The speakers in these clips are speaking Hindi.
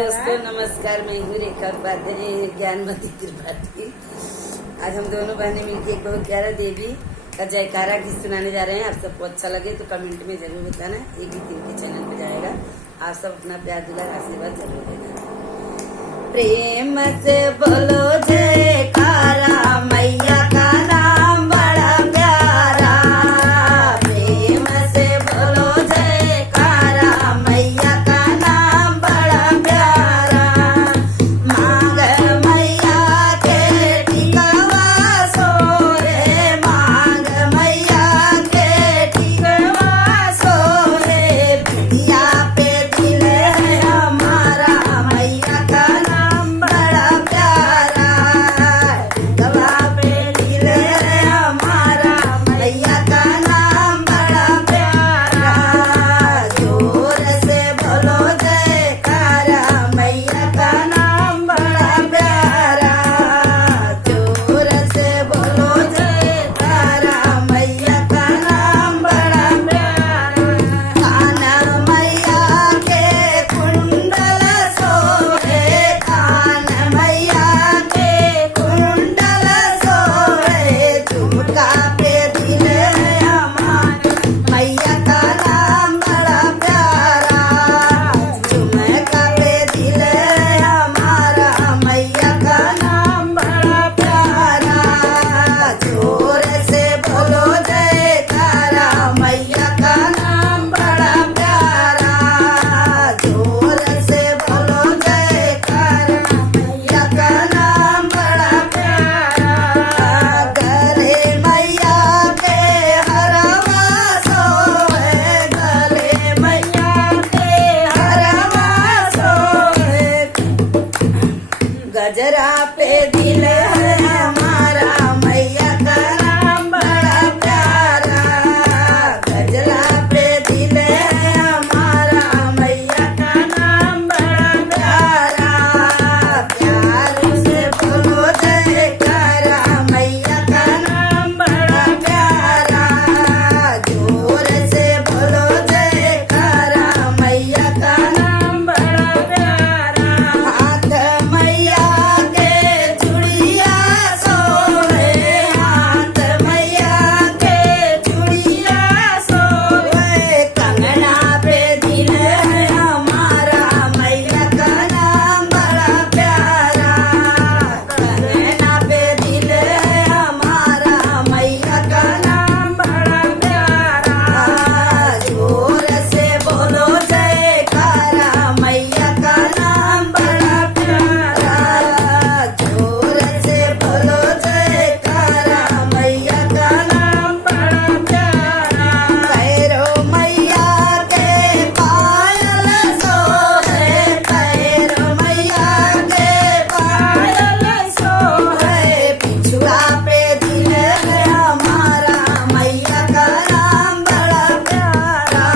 दोस्तों नमस्कार। मैं हूँ रेखा उपाध्याय, ज्ञानमती त्रिपाठी। आज हम दोनों बहनें मिलकर एक बहुत प्यारा देवी का जयकारा गीत सुनाने जा रहे हैं। आप सबको अच्छा लगे तो कमेंट में जरूर बताना। ये गीत इनके चैनल पे जाएगा। आप सब अपना प्यार दुलार आशीर्वाद जरूर देना। प्रेम से बोलो जयकारा, मैया का नाम बड़ा प्यारा। प्रेम से बोलो जयकारा, मैया का नाम बड़ा प्यारा। मांग मैया के टिकवा सोरे, मांग मैया के टिकवा सोरे। बिटिया पे दिल है हमारा, मैया का नाम बड़ा प्यारा। गवा पे दिल है हमारा, मैया का नाम बड़ा प्यारा। जोर से बोलो जयकारा, मैया का नाम बड़ा प्यारा। जोर से बोलो जयकारा, मैया का नाम बड़ा प्यारा। कान मैया के कुंडल सोहे, कान मैया के कुंडल सोहे। झुमका पे दिल है हमारा, मैया का नाम बड़ा प्यारा। झुमका पे दिल है हमारा, मैया का नाम बड़ा प्यारा। जोर से बोलो जयकारा, मैया का नाम बड़ा प्यारा। जोर से बोलो जयकारा, मैया का नाम बड़ा प्यारा। गले मैया के हरवा सोहे, गले मैया के हरवा सोहे। गजरा पे दिल है हमारा, मैया का नाम बड़ा प्यारा। गजरा पे दिल है हमारा, मैया का नाम बड़ा प्यारा। प्यार से बोलो जयकारा, मैया का नाम बड़ा प्यारा। जोर से बोलो जयकारा, मैया का नाम बड़ा प्यारा। हाथ मैया के चूड़िया सोहे, हाथ मैया के चूड़िया सोहे। कंगना पे दिल है हमारा, मैया का नाम बड़ा प्यारा। कंगना पे दिल है हमारा, मैया का नाम बड़ा प्यारा। जोर से बोलो जयकारा, मैया का नाम बड़ा प्यारा। जोर से बोलो जयकारा, मैया का नाम बड़ा प्यारा। भैरो मैया के पायल सोहे, भैरो मैया के पायल सोहे। पिछुआ पे दिल है हमारा, मैया का नाम बड़ा प्यारा।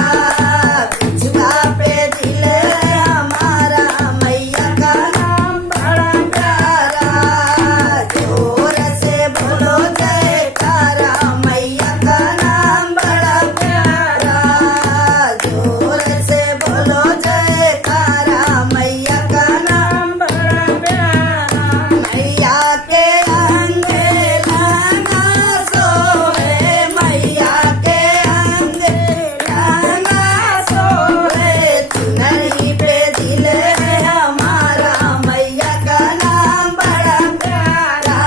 पिछुआ पे दिल है हमारा, मैया का नाम बड़ा प्यारा। जोर से बोलो जयकारा, मैया का नाम बड़ा प्यारा। जोर से बोलो जयकारा, मैया का नाम बड़ा प्यारा। मैया के अंगे लहंगा सोहे, मैया के अंगे लहंगा सोहे। चुनरी पे दिल है हमारा, मैया का नाम बड़ा प्यारा।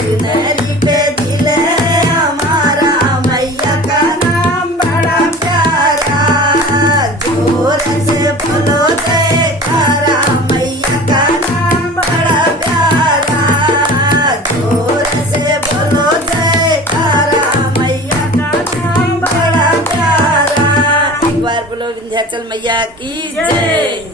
चुनरी पे दिल है हमारा, मैया का नाम बड़ा प्यारा। जोर से बोलो जयकारा, मैया का नाम बड़ा प्यारा। जोर से बोलो जयकारा, मैया का नाम बड़ा प्यारा। एक बार बोलो विंध्याचल मैया की जय।